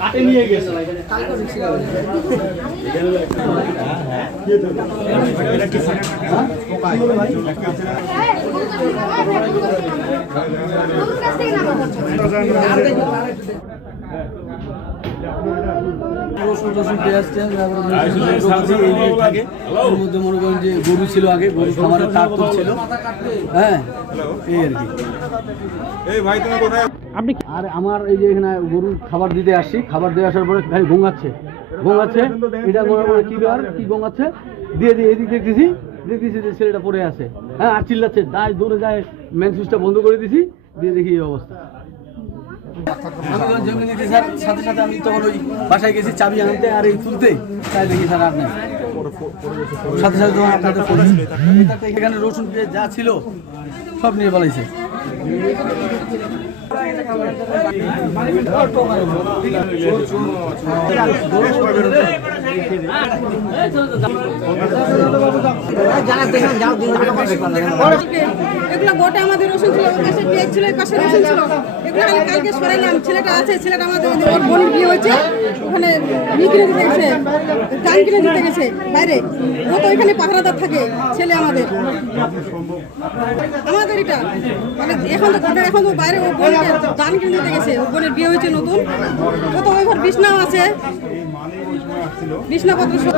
কাটে নিয়ে গেছে রসুন গরু ছিল আগে গরু খামারের ছিল হ্যাঁ এই আর কি ভাই কোথায় আর আমার এই যে এখানে গরুর খাবার দিতে আসছি খাবার দিয়ে আসার পরে খালি গোঙাচ্ছে গোঙাচ্ছে এটা মনে করে কি গোঙাচ্ছে দিয়ে দিয়ে এদিক দেখতেছি দেখতেছি যে ছেলেটা পড়ে আছে হ্যাঁ আর চিল্লাচ্ছে দায় দৌড়ে যায় মেন সুইচটা বন্ধ করে দিছি দিয়ে দেখি এই অবস্থা। আমি যখন জমি নিতে স্যার সাথে তখন ওই বাসায় গেছি চাবি আনতে আর এই তুলতে তাই দেখি স্যার আর নেই সাথে সাথে তখন আপনাদের ফোন এখানে রসুন যা ছিল সব নিয়ে পালাইছে এগুলো গোটা আমাদের রসুন ছিল, ওর পাশে পেঁয়াজ ছিল এই পাশে রসুন ছিল। এগুলো আমি কালকে সরাইলাম ছেলেটা আছে, ছেলেটা আমাদের ওর বোনের বিয়ে হয়েছে। ওখানে ই কিনে দিতে গেছে, গান কিনে দিতে গেছে বাইরে। ও তো ওইখানে পাহারাদার থাকে, ছেলে আমাদের। আমাদের এটা। মানে এখন তো ঘটনা, এখন তো বাইরে ও বোনকে গান কিনে দিতে গেছে, ওর বোনের বিয়ে হয়েছে নতুন। ও তো ওই ঘর বিছনাও আছে। বিছনাপত্র সব